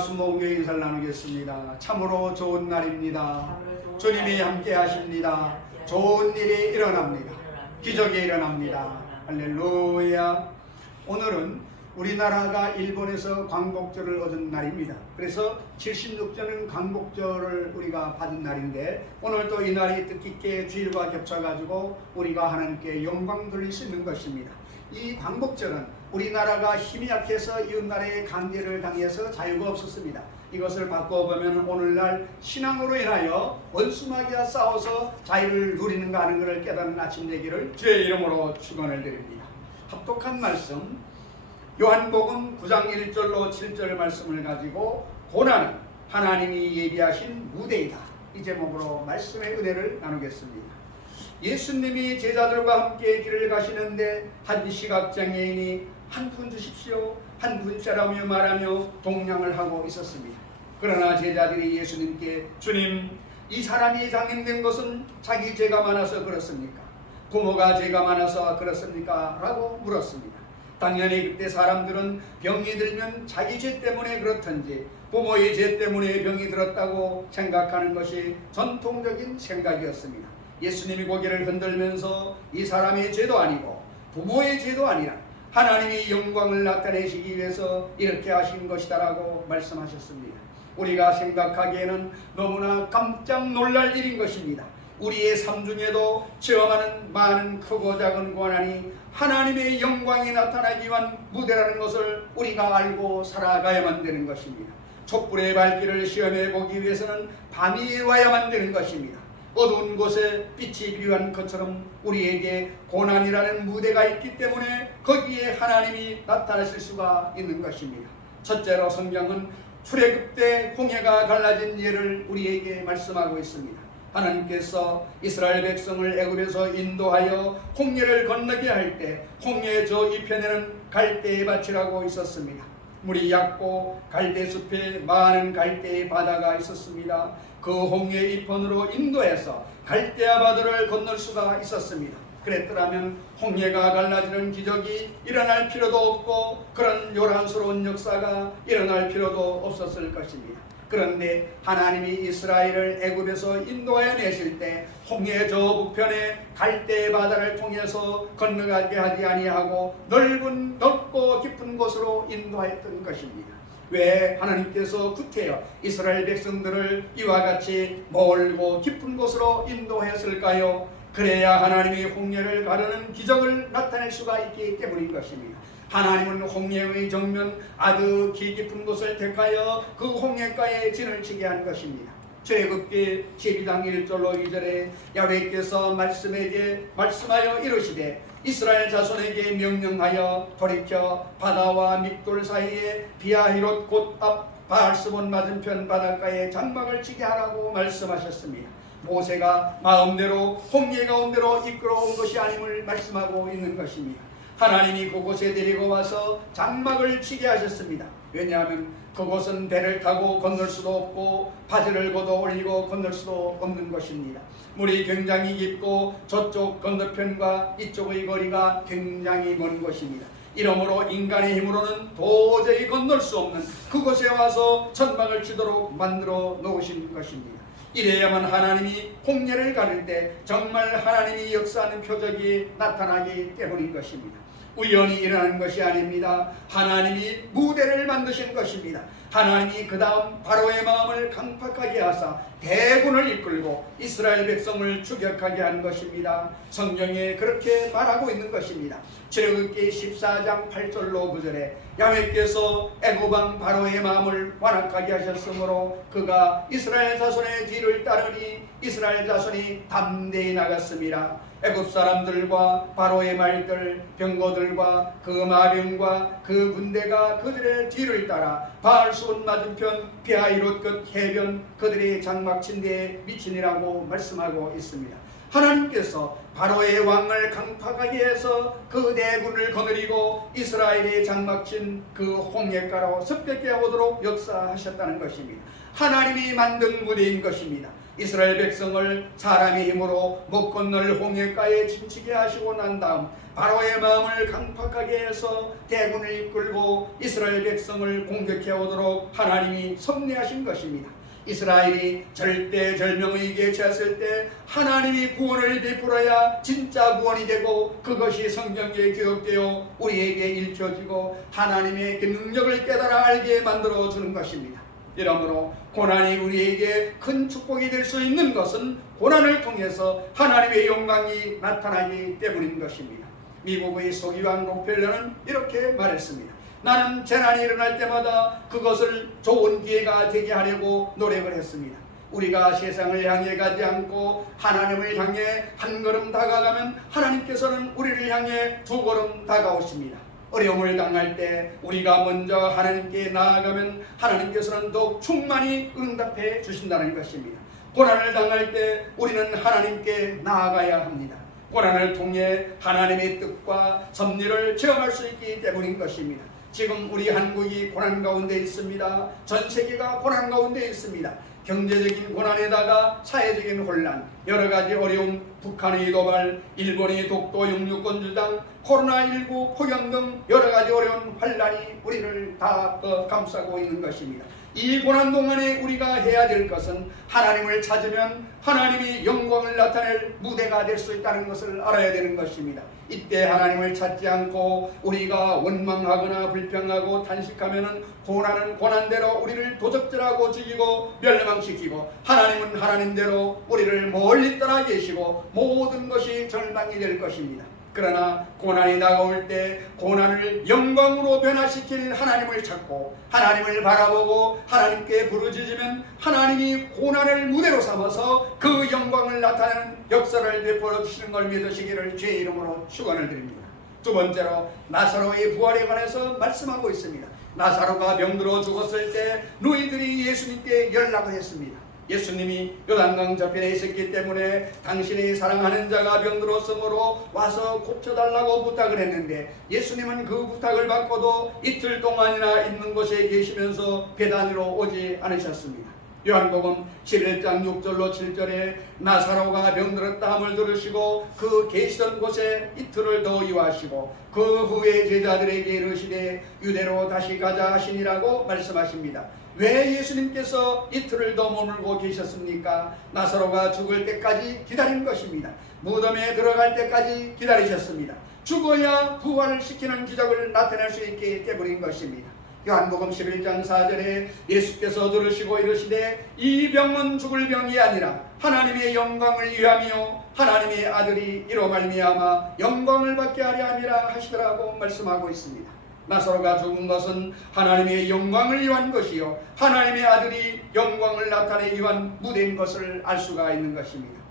수목의 인사를 나누겠습니다. 참으로 좋은 날입니다. 주님이 함께 하십니다. 좋은 일이 일어납니다. 기적이 일어납니다. 할렐루야. 오늘은 우리나라가 일본에서 광복절을 얻은 날입니다. 그래서 76절은 광복절을 우리가 받은 날인데, 오늘도 이 날이 뜻깊게 주일과 겹쳐가지고 우리가 하나님께 영광 돌릴 수 있는 것입니다. 이 광복절은 우리나라가 힘이 약해서 이웃나라의 강제를 당해서 자유가 없었습니다. 이것을 바꿔보면 오늘날 신앙으로 인하여 원수마귀와 싸워서 자유를 누리는가 하는 것을 깨닫는 아침 되기를 주의 이름으로 축원을 드립니다. 합독한 말씀 요한복음 9장 1절로 7절 말씀을 가지고 고난은 하나님이 예비하신 무대이다, 이 제목으로 말씀의 은혜를 나누겠습니다. 예수님이 제자들과 함께 길을 가시는데 한 시각장애인이 한 푼 주십시오, 한 푼 주라며 말하며 동냥을 하고 있었습니다. 그러나 제자들이 예수님께 주님, 이 사람이 장애된 것은 자기 죄가 많아서 그렇습니까? 부모가 죄가 많아서 그렇습니까? 라고 물었습니다. 당연히 그때 사람들은 병이 들면 자기 죄 때문에 그렇든지 부모의 죄 때문에 병이 들었다고 생각하는 것이 전통적인 생각이었습니다. 예수님이 고개를 흔들면서 이 사람의 죄도 아니고 부모의 죄도 아니라 하나님의 영광을 나타내시기 위해서 이렇게 하신 것이다 라고 말씀하셨습니다. 우리가 생각하기에는 너무나 깜짝 놀랄 일인 것입니다. 우리의 삶 중에도 체험하는 많은 크고 작은 고난이 하나님의 영광이 나타나기 위한 무대라는 것을 우리가 알고 살아가야만 되는 것입니다. 촛불의 밝기를 시험해 보기 위해서는 밤이 와야만 되는 것입니다. 어두운 곳에 빛이 필요한 것처럼 우리에게 고난이라는 무대가 있기 때문에 거기에 하나님이 나타나실 수가 있는 것입니다. 첫째로 성경은 출애굽 때 홍해가 갈라진 예를 우리에게 말씀하고 있습니다. 하나님께서 이스라엘 백성을 애굽에서 인도하여 홍해를 건너게 할 때 홍해 저 이편에는 갈대의 밭이라고 있었습니다. 물이 얕고 갈대숲에 많은 갈대의 바다가 있었습니다. 그 홍해 이편으로 인도해서 갈대아 바다를 건널 수가 있었습니다. 그랬더라면 홍해가 갈라지는 기적이 일어날 필요도 없고 그런 요란스러운 역사가 일어날 필요도 없었을 것입니다. 그런데 하나님이 이스라엘을 애굽에서 인도하여 내실 때 홍해 저 북편에 갈대의 바다를 통해서 건너가게 하지 아니하고 넓고 깊은 곳으로 인도하였던 것입니다. 왜 하나님께서 구태여 이스라엘 백성들을 이와 같이 멀고 깊은 곳으로 인도하였을까요? 그래야 하나님이 홍해를 가르는 기적을 나타낼 수가 있기 때문인 것입니다. 하나님은 홍해의 정면 아주 깊은 곳을 택하여 그 홍해가에 진을 치게 한 것입니다. 출애굽기 12장 1절로 2절에 야훼께서 말씀하여 이르시되 이스라엘 자손에게 명령하여 돌이켜 바다와 믹돌 사이에 비아히롯 곧 앞 바알스본 맞은편 바닷가에 장막을 치게 하라고 말씀하셨습니다. 모세가 마음대로 홍해 가운데로 이끌어온 것이 아님을 말씀하고 있는 것입니다. 하나님이 그곳에 데리고 와서 장막을 치게 하셨습니다. 왜냐하면 그곳은 배를 타고 건널 수도 없고 바지를 걷어 올리고 건널 수도 없는 것입니다. 물이 굉장히 깊고 저쪽 건너편과 이쪽의 거리가 굉장히 먼 것입니다. 이러므로 인간의 힘으로는 도저히 건널 수 없는 그곳에 와서 천막을 치도록 만들어 놓으신 것입니다. 이래야만 하나님이 홍해를 가를 때 정말 하나님이 역사하는 표적이 나타나기 때문인 것입니다. 우연히 일어나는 것이 아닙니다. 하나님이 무대를 만드신 것입니다. 하나님이 그 다음 바로의 마음을 강팍하게 하사 대군을 이끌고 이스라엘 백성을 추격하게 한 것입니다. 성경에 그렇게 말하고 있는 것입니다. 출애굽기 14장 8절로 9절에 야훼께서 애굽왕 바로의 마음을 완악하게 하셨으므로 그가 이스라엘 자손의 뒤를 따르니 이스라엘 자손이 담대히 나갔습니다. 애굽 사람들과 바로의 말들, 병거들과 그 마병과 그 군대가 그들의 뒤를 따라 바알스본 맞은편 비아히롯 끝 해변 그들의 장막친 데에 미치니라고 말씀하고 있습니다. 하나님께서 바로의 왕을 강팍하게 해서 그 대군을 거느리고 이스라엘의 장막친 그 홍해가로 습격해 오도록 역사하셨다는 것입니다. 하나님이 만든 무대인 것입니다. 이스라엘 백성을 사람의 힘으로 못 건널 홍해가에 진치게 하시고 난 다음 바로의 마음을 강팍하게 해서 대군을 이끌고 이스라엘 백성을 공격해 오도록 하나님이 섭리하신 것입니다. 이스라엘이 절대절명위기에 처했을 때 하나님이 구원을 베풀어야 진짜 구원이 되고 그것이 성경에 기록되어 우리에게 읽혀지고 하나님의 그 능력을 깨달아 알게 만들어 주는 것입니다. 이러므로 고난이 우리에게 큰 축복이 될 수 있는 것은 고난을 통해서 하나님의 영광이 나타나기 때문인 것입니다. 미국의 소기왕 록펠러는 이렇게 말했습니다. 나는 재난이 일어날 때마다 그것을 좋은 기회가 되게 하려고 노력을 했습니다. 우리가 세상을 향해 가지 않고 하나님을 향해 한 걸음 다가가면 하나님께서는 우리를 향해 두 걸음 다가오십니다. 어려움을 당할 때 우리가 먼저 하나님께 나아가면 하나님께서는 더욱 충만히 응답해 주신다는 것입니다. 고난을 당할 때 우리는 하나님께 나아가야 합니다. 고난을 통해 하나님의 뜻과 섭리를 체험할 수 있기 때문인 것입니다. 지금 우리 한국이 고난 가운데 있습니다. 전 세계가 고난 가운데 있습니다. 경제적인 고난에다가 사회적인 혼란, 여러 가지 어려움, 북한의 도발, 일본의 독도 영유권 주장, 코로나19 폭염 등 여러 가지 어려운 환란이 우리를 다 감싸고 있는 것입니다. 이 고난 동안에 우리가 해야 될 것은 하나님을 찾으면 하나님이 영광을 나타낼 무대가 될 수 있다는 것을 알아야 되는 것입니다. 이때 하나님을 찾지 않고 우리가 원망하거나 불평하고 탄식하면 고난은 고난대로 우리를 도적질하고 죽이고 멸망시키고 하나님은 하나님대로 우리를 멀리 떠나 계시고 모든 것이 절망이 될 것입니다. 그러나 고난이 다가올 때 고난을 영광으로 변화시킬 하나님을 찾고 하나님을 바라보고 하나님께 부르짖으면 하나님이 고난을 무대로 삼아서 그 영광을 나타내는 역사를 베풀어 주시는 걸 믿으시기를 주의 이름으로 축원을 드립니다. 두 번째로 나사로의 부활에 관해서 말씀하고 있습니다. 나사로가 병들어 죽었을 때 너희들이 예수님께 연락을 했습니다. 예수님이 요단강 저편에 있었기 때문에 당신이 사랑하는 자가 병들었으므로 와서 고쳐달라고 부탁을 했는데 예수님은 그 부탁을 받고도 이틀 동안이나 있는 곳에 계시면서 배단으로 오지 않으셨습니다. 요한복음 11장 6절로 7절에 나사로가 병들었다 함을 들으시고 그 계시던 곳에 이틀을 더 유하시고 그 후에 제자들에게 이르시되 유대로 다시 가자 하시니라고 말씀하십니다. 왜 예수님께서 이틀을 더 머물고 계셨습니까? 나사로가 죽을 때까지 기다린 것입니다. 무덤에 들어갈 때까지 기다리셨습니다. 죽어야 부활을 시키는 기적을 나타낼 수 있기 때문인 것입니다. 요한복음 11장 4절에 예수께서 들으시고 이르시되 이 병은 죽을 병이 아니라 하나님의 영광을 위함이요 하나님의 아들이 이로 말미암아 영광을 받게 하려 함이라 하시더라고 말씀하고 있습니다. 나사로가 죽은 것은 하나님의 영광을 위한 것이요 하나님의 아들이 영광을 나타내기 위한 무대인 것을 알 수가 있는 것입니다.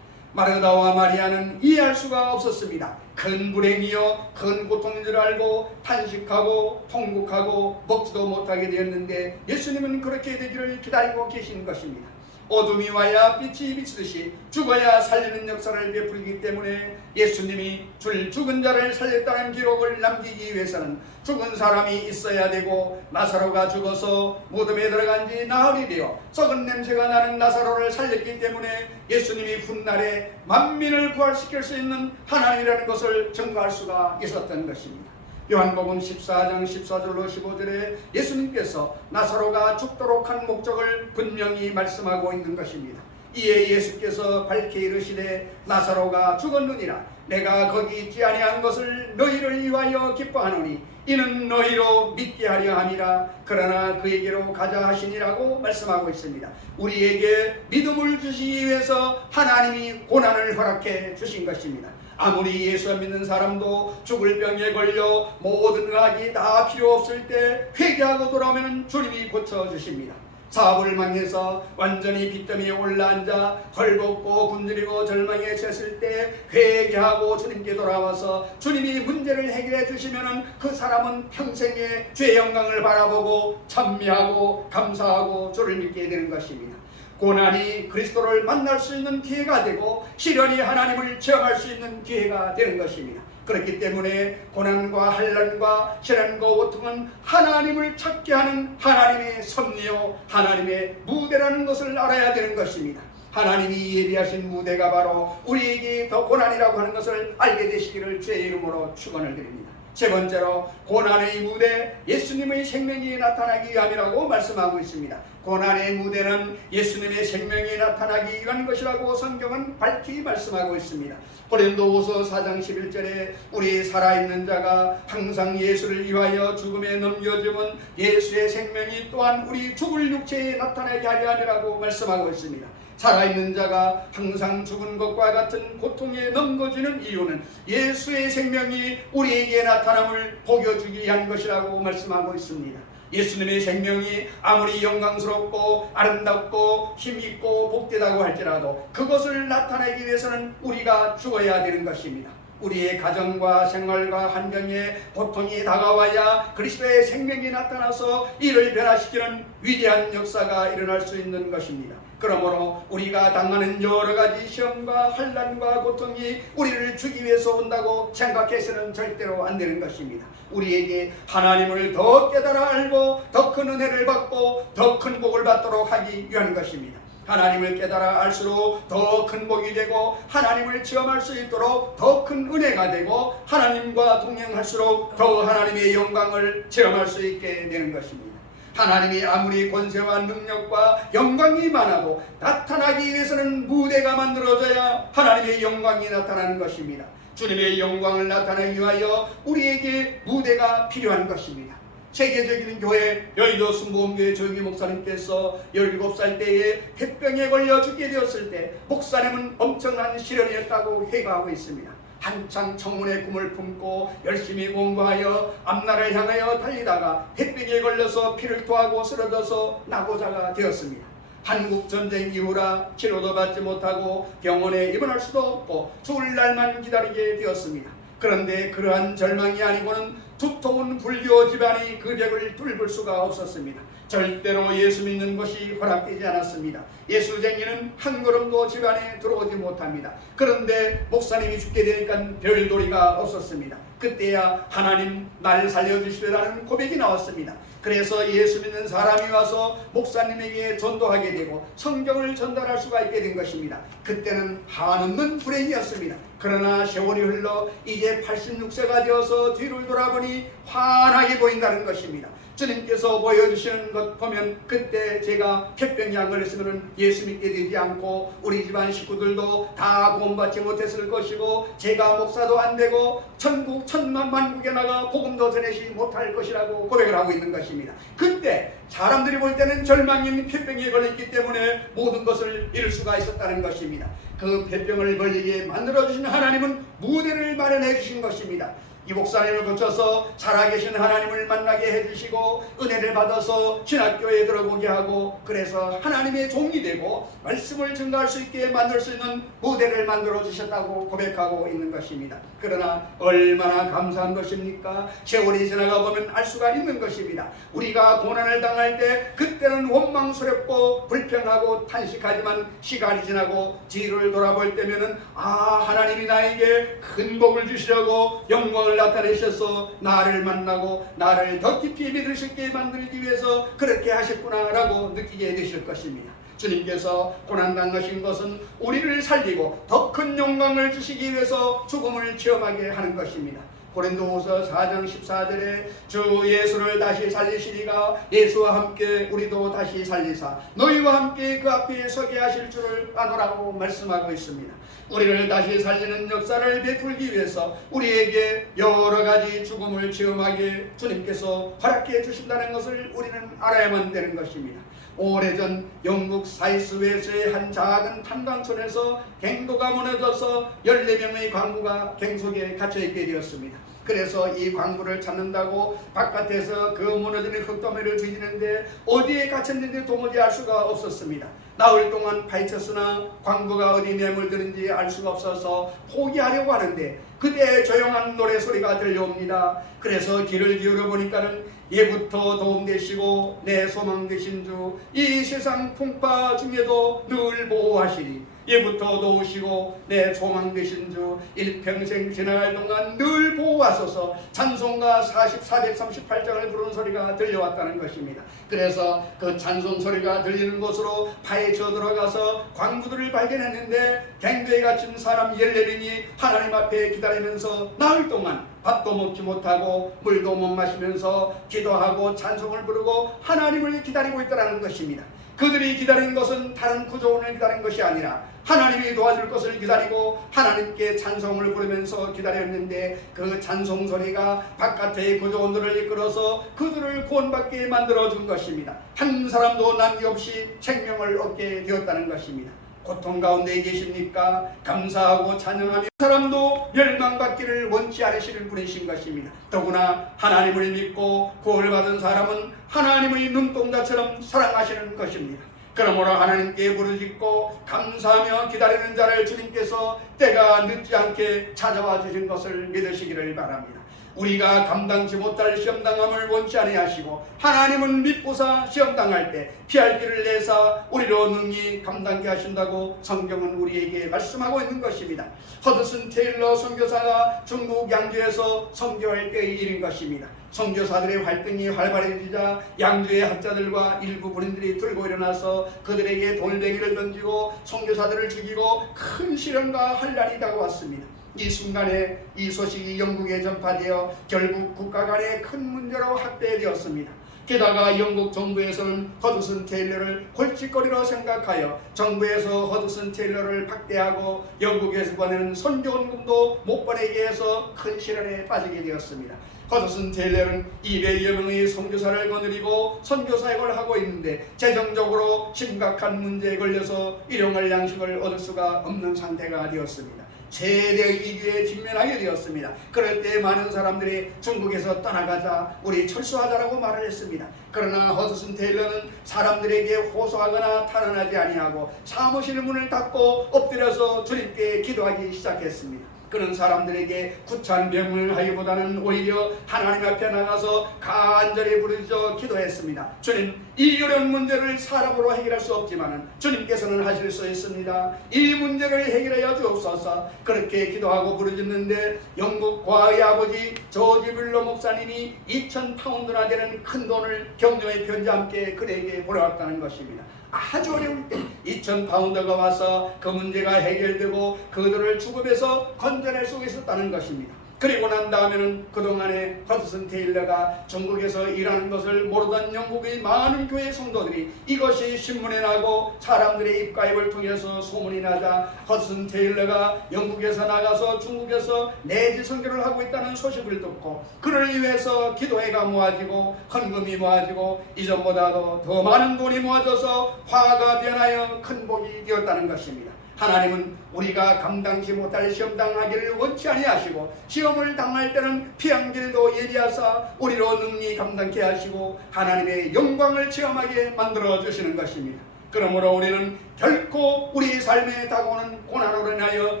마르다와 마리아는 이해할 수가 없었습니다. 큰 불행이요 큰 고통인 줄 알고 탄식하고 통곡하고 먹지도 못하게 되었는데 예수님은 그렇게 되기를 기다리고 계신 것입니다. 어둠이 와야 빛이 비치듯이 죽어야 살리는 역사를 베풀기 때문에 예수님이 죽은 자를 살렸다는 기록을 남기기 위해서는 죽은 사람이 있어야 되고 나사로가 죽어서 무덤에 들어간 지 나흘이 되어 썩은 냄새가 나는 나사로를 살렸기 때문에 예수님이 훗날에 만민을 부활시킬 수 있는 하나님이라는 것을 증거할 수가 있었던 것입니다. 요한복음 14장 14절로 15절에 예수님께서 나사로가 죽도록 한 목적을 분명히 말씀하고 있는 것입니다. 이에 예수께서 밝게 이르시되 나사로가 죽었느니라 내가 거기 있지 아니한 것을 너희를 위하여 기뻐하노니 이는 너희로 믿게 하려 함이라 그러나 그에게로 가자 하시니라고 말씀하고 있습니다. 우리에게 믿음을 주시기 위해서 하나님이 고난을 허락해 주신 것입니다. 아무리 예수 안 믿는 사람도 죽을 병에 걸려 모든 의학이 다 필요 없을 때 회개하고 돌아오면 주님이 고쳐주십니다. 사업을 망해서 완전히 빚더미에 올라앉아 걸벗고 굶주리고 절망에 쳤을 때 회개하고 주님께 돌아와서 주님이 문제를 해결해 주시면은 그 사람은 평생의 죄의 영광을 바라보고 찬미하고 감사하고 주를 믿게 되는 것입니다. 고난이 그리스도를 만날 수 있는 기회가 되고 시련이 하나님을 체험할 수 있는 기회가 되는 것입니다. 그렇기 때문에 고난과 환난과 시련과 고통은 하나님을 찾게 하는 하나님의 섭리요 하나님의 무대라는 것을 알아야 되는 것입니다. 하나님이 예비하신 무대가 바로 우리에게 더 고난이라고 하는 것을 알게 되시기를 주의 이름으로 축원을 드립니다. 세 번째로 고난의 무대, 예수님의 생명이 나타나기 위함이라고 말씀하고 있습니다. 고난의 무대는 예수님의 생명이 나타나기 위한 것이라고 성경은 밝히 말씀하고 있습니다. 고린도후서 4장 11절에 우리 살아있는 자가 항상 예수를 위하여 죽음에 넘겨줌은 예수의 생명이 또한 우리 죽을 육체에 나타나게 하려 함이라고 말씀하고 있습니다. 살아있는 자가 항상 죽은 것과 같은 고통에 넘겨지는 이유는 예수의 생명이 우리에게 나타남을 보여주기 위한 것이라고 말씀하고 있습니다. 예수님의 생명이 아무리 영광스럽고 아름답고 힘있고 복되다고 할지라도 그것을 나타내기 위해서는 우리가 죽어야 되는 것입니다. 우리의 가정과 생활과 환경에 고통이 다가와야 그리스도의 생명이 나타나서 이를 변화시키는 위대한 역사가 일어날 수 있는 것입니다. 그러므로 우리가 당하는 여러 가지 시험과 환난과 고통이 우리를 주기 위해서 온다고 생각해서는 절대로 안 되는 것입니다. 우리에게 하나님을 더 깨달아 알고 더 큰 은혜를 받고 더 큰 복을 받도록 하기 위한 것입니다. 하나님을 깨달아 알수록 더 큰 복이 되고 하나님을 체험할 수 있도록 더 큰 은혜가 되고 하나님과 동행할수록 더 하나님의 영광을 체험할 수 있게 되는 것입니다. 하나님이 아무리 권세와 능력과 영광이 많아도 나타나기 위해서는 무대가 만들어져야 하나님의 영광이 나타나는 것입니다. 주님의 영광을 나타내기 위하여 우리에게 무대가 필요한 것입니다. 세계적인 교회 여의도 순복음교회 조용기 목사님께서 17살 때에 폐병에 걸려 죽게 되었을 때 목사님은 엄청난 시련이었다고 회고하고 있습니다. 한창 청문의 꿈을 품고 열심히 공부하여 앞날을 향하여 달리다가 폐병에 걸려서 피를 토하고 쓰러져서 낙오자가 되었습니다. 한국전쟁 이후라 치료도 받지 못하고 병원에 입원할 수도 없고 죽을 날만 기다리게 되었습니다. 그런데 그러한 절망이 아니고는 두터운 불교 집안이 그 벽을 뚫을 수가 없었습니다. 절대로 예수 믿는 것이 허락되지 않았습니다. 예수쟁이는 한 걸음도 집안에 들어오지 못합니다. 그런데 목사님이 죽게 되니까 별도리가 없었습니다. 그때야 하나님 날 살려주시라는 고백이 나왔습니다. 그래서 예수 믿는 사람이 와서 목사님에게 전도하게 되고 성경을 전달할 수가 있게 된 것입니다. 그때는 한없는 불행이었습니다. 그러나 세월이 흘러 이제 86세가 되어서 뒤를 돌아보니 환하게 보인다는 것입니다. 주님께서 보여주시는 것 보면 그때 제가 폐병이 안 걸렸으면 예수 믿게 되지 않고 우리 집안 식구들도 다 구원받지 못했을 것이고 제가 목사도 안 되고 천국 천만국에 나가 복음도 전하지 못할 것이라고 고백을 하고 있는 것입니다. 그때 사람들이 볼 때는 절망인 폐병에 걸렸기 때문에 모든 것을 잃을 수가 있었다는 것입니다. 그 폐병을 걸리게 만들어주신 하나님은 무대를 마련해 주신 것입니다. 이 목사님을 거쳐서 살아계신 하나님을 만나게 해주시고 은혜를 받아서 신학교에 들어보게 하고 그래서 하나님의 종이 되고 말씀을 증거할 수 있게 만들 수 있는 무대를 만들어 주셨다고 고백하고 있는 것입니다. 그러나 얼마나 감사한 것입니까? 세월이 지나가 보면 알 수가 있는 것입니다. 우리가 고난을 당할 때 그때는 원망스럽고 불평하고 탄식하지만 시간이 지나고 뒤를 돌아볼 때면은 하나님이 나에게 큰 복을 주시려고 영광을 나타내셔서 나를 만나고 나를 더 깊이 믿을 수 있게 만들기 위해서 그렇게 하셨구나 라고 느끼게 되실 것입니다. 주님께서 고난당하신 것은 우리를 살리고 더 큰 영광을 주시기 위해서 죽음을 체험하게 하는 것입니다. 고린도후서 4장 14절에 주 예수를 다시 살리시니가 예수와 함께 우리도 다시 살리사 너희와 함께 그 앞에 서게 하실 줄을 아노라고 말씀하고 있습니다. 우리를 다시 살리는 역사를 베풀기 위해서 우리에게 여러 가지 죽음을 체험하게 주님께서 허락해 주신다는 것을 우리는 알아야만 되는 것입니다. 오래전 영국 사이스웨스의 한 작은 탄광촌에서 갱도가 무너져서 14명의 광부가 갱 속에 갇혀있게 되었습니다. 그래서 이 광부를 찾는다고 바깥에서 그 무너지는 흙더미를 뒤지는데 어디에 갇혔는지 도무지 알 수가 없었습니다. 나흘 동안 파헤쳤으나 광부가 어디 매몰드는지 알 수가 없어서 포기하려고 하는데 그때 조용한 노래소리가 들려옵니다. 그래서 귀를 기울여 보니까는 예부터 도움되시고 내 소망 되신 주 이 세상 풍파 중에도 늘 보호하시니 예부터 도우시고 내 소망 되신 주 일평생 지나갈 동안 늘 보호하소서 찬송가 438장을 부르는 소리가 들려왔다는 것입니다. 그래서 그 찬송 소리가 들리는 곳으로 파헤쳐 들어가서 광부들을 발견했는데 갱도에 갇힌 사람 14명이 하나님 앞에 기다리면서 나흘 동안 밥도 먹지 못하고 물도 못 마시면서 기도하고 찬송을 부르고 하나님을 기다리고 있다는 것입니다. 그들이 기다린 것은 다른 구조원을 기다린 것이 아니라 하나님이 도와줄 것을 기다리고 하나님께 찬송을 부르면서 기다렸는데 그 찬송 소리가 바깥의 구조원들을 이끌어서 그들을 구원받게 만들어준 것입니다. 한 사람도 남김없이 생명을 얻게 되었다는 것입니다. 고통 가운데 계십니까? 감사하고 찬양하며 사람도 멸망받기를 원치 않으시는 분이신 것입니다. 더구나 하나님을 믿고 구원을 받은 사람은 하나님의 눈동자처럼 사랑하시는 것입니다. 그러므로 하나님께 부르짖고 감사하며 기다리는 자를 주님께서 때가 늦지 않게 찾아와 주신 것을 믿으시기를 바랍니다. 우리가 감당치 못할 시험당함을 원치 아니하시고 하나님은 믿고사 시험당할 때 피할 길을 내사 우리로 능히 감당케 하신다고 성경은 우리에게 말씀하고 있는 것입니다. 허드슨 테일러 선교사가 중국 양주에서 선교할 때의 일인 것입니다. 선교사들의 활동이 활발해지자 양주의 학자들과 일부 군인들이 들고 일어나서 그들에게 돌멩이를 던지고 선교사들을 죽이고 큰 시련과 환란이 다가왔습니다. 이 순간에 이 소식이 영국에 전파되어 결국 국가 간의 큰 문제로 확대되었습니다. 게다가 영국 정부에서는 허드슨 테일러를 골칫거리로 생각하여 정부에서 허드슨 테일러를 박대하고 영국에서 보내는 선교원금도 못 보내게 해서 큰 시련에 빠지게 되었습니다. 허드슨 테일러는 200여 명의 선교사를 거느리고 선교사역을 하고 있는데 재정적으로 심각한 문제에 걸려서 일용할 양식을 얻을 수가 없는 상태가 되었습니다. 최대의 위기에 직면하게 되었습니다. 그럴 때 많은 사람들이 중국에서 떠나가자 우리 철수하자라고 말을 했습니다. 그러나 허드슨 테일러는 사람들에게 호소하거나 탄원하지 아니하고 사무실 문을 닫고 엎드려서 주님께 기도하기 시작했습니다. 그런 사람들에게 구찬 명령을 하기보다는 오히려 하나님 앞에 나가서 간절히 부르짖어 기도했습니다. 주님, 이 어려운 문제를 사람으로 해결할 수 없지만 주님께서는 하실 수 있습니다. 이 문제를 해결하여 주옵소서. 그렇게 기도하고 부르짖는데 영국 과의 아버지 조지 뮬러 목사님이 2,000파운드나 되는 큰 돈을 격려의 편지와 함께 그에게 보내왔다는 것입니다. 아주 어려울 때 2,000파운드가 와서 그 문제가 해결되고 그들을 죽음에서 건져낼 수 있었다는 것입니다. 그리고 난 다음에는 그동안에 허드슨 테일러가 중국에서 일하는 것을 모르던 영국의 많은 교회 성도들이 이것이 신문에 나고 사람들의 입가입을 통해서 소문이 나자 허드슨 테일러가 영국에서 나가서 중국에서 내지 선교를 하고 있다는 소식을 듣고 그를 위해서 기도회가 모아지고 헌금이 모아지고 이전보다도 더 많은 돈이 모아져서 화가 변하여 큰 복이 되었다는 것입니다. 하나님은 우리가 감당치 못할 시험 당하기를 원치 아니하시고 시험을 당할 때는 피한 길도 예비하사 우리로 능히 감당케 하시고 하나님의 영광을 체험하게 만들어 주시는 것입니다. 그러므로 우리는 결코 우리 삶에 다가오는 고난으로 인하여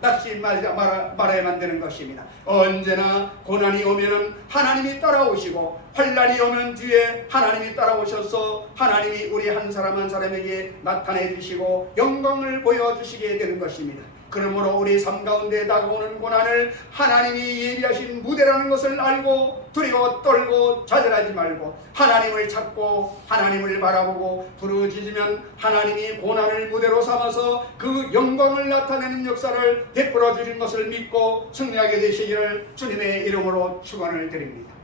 낙심 말아야만 되는 것입니다. 언제나 고난이 오면은 하나님이 따라오시고 환난이 오면 뒤에 하나님이 따라오셔서 하나님이 우리 한 사람 한 사람에게 나타내 주시고 영광을 보여주시게 되는 것입니다. 그러므로 우리 삶 가운데 다가오는 고난을 하나님이 예비하신 무대라는 것을 알고 두려워 떨고 좌절하지 말고 하나님을 찾고 하나님을 바라보고 부르짖으면 하나님이 고난을 무대로 삼아서 그 영광을 나타내는 역사를 베풀어 주신 것을 믿고 승리하게 되시기를 주님의 이름으로 축원을 드립니다.